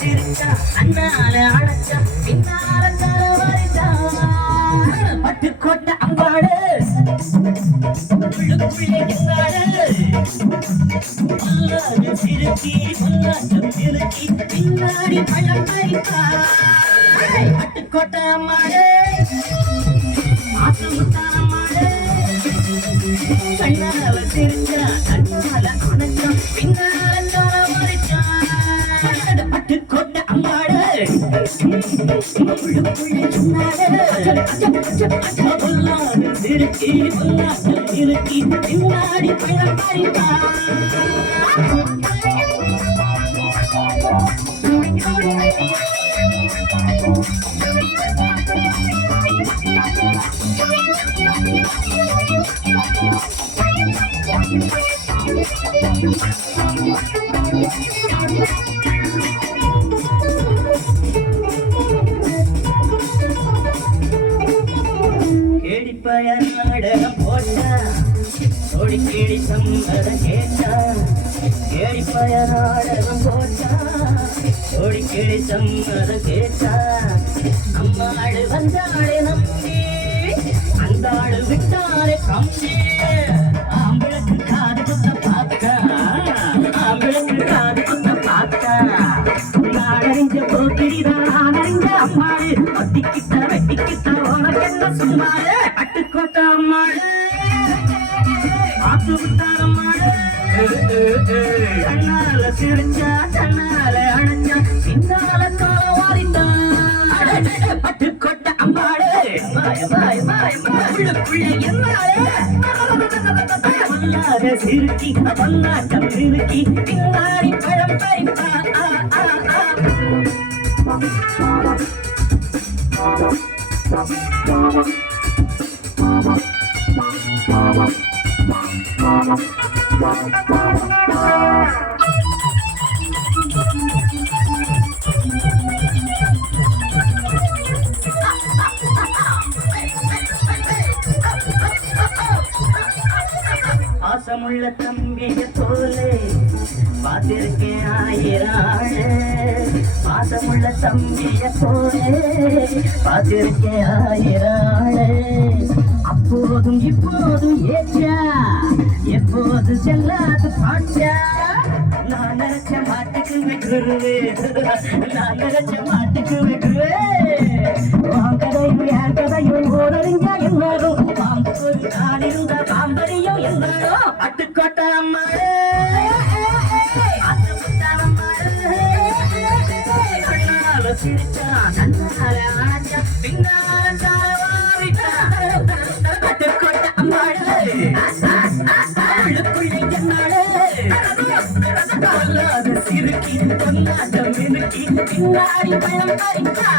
சிரிச்சா அண்ணால அழைச்சா பின்னால தரவரிச்சா அம்பாடு. உள்ளுக்குள்ளே பின்னாடி பழம் பறித்தா அம்மாடு மாடு கண்ணால சிரிச்சா கண்ணால அணைச்சா பின்னால கொண்ட அம்மாடு உள்ளுக்குள்ளே சொன்னாடு பொல்லாது சிரிக்கி பொல்லாட்டம் சிறுக்கி பின்னாடி பழம் பறித்தா கேடிப்பயர் நாடகம் போட்டா ஓடி கேடி சம்மதம் கேட்டா கேடிப்பயர் நாடகம் போட்டா ஓடி கேடி சம்மதம் கேட்டா. அம்மாடு வந்தாளே நம்பி அந்த ஆளு விட்டாலே கம்பி. ஆம்பளுக்கு காது குத்த பார்க்க ஆம்பளுக்கு காது குத்த பார்க்க நாடறிஞ்ச போக்கிரிதான் நாடறிஞ்ச அம்மாடு ஒட்டிக்கிட்ட வெட்டிக்கிட்ட உனக்கு என்ன சும்மாடு பட்டுக்கோட்டை அம்மாடு ஆத்து விட்டான அம்மாடு கண்ணால சிரிச்சா கண்ணால அணைச்சா பின்னால கால வாரிட்டா பட்டுக்கோட்டை அம்மாடு பாய் பாய் பாய் பாய். உள்ளுக்குள்ளே என்னாலே வல்லாத சிறுக்கி வல்லாட்டம் சிறுக்கி பின்னாடி பழம் பறிப்பா ஆ, Thank you. பாசமுள்ள தம்பிய தோலே பார்த்திருக்கேன் ஆயிராளே. பாசமுள்ள தம்பிய தோலே பார்த்திருக்கேன் ஆயிராளே. அப்போதும் இப்போதும் ஏச்சா எப்போது செல்லாது பாட்டா நான் நினைச்ச மாட்டுக்கு விட்டுருவே நான் நினைச்ச மாட்டுக்கு விட்டுருவே உன் கதையும் என் கதையும் ஓரறிஞ்சா பட்டுக்கோட்டை அம்மாடு கண்ணால சிரிச்சா கண்ணால பின்னால பட்டுக்கோட்டை அம்மாடு உள்ளுக்குள்ளே என்னாடு சிறுக்கி பின்னாடி பழம் பறித்தா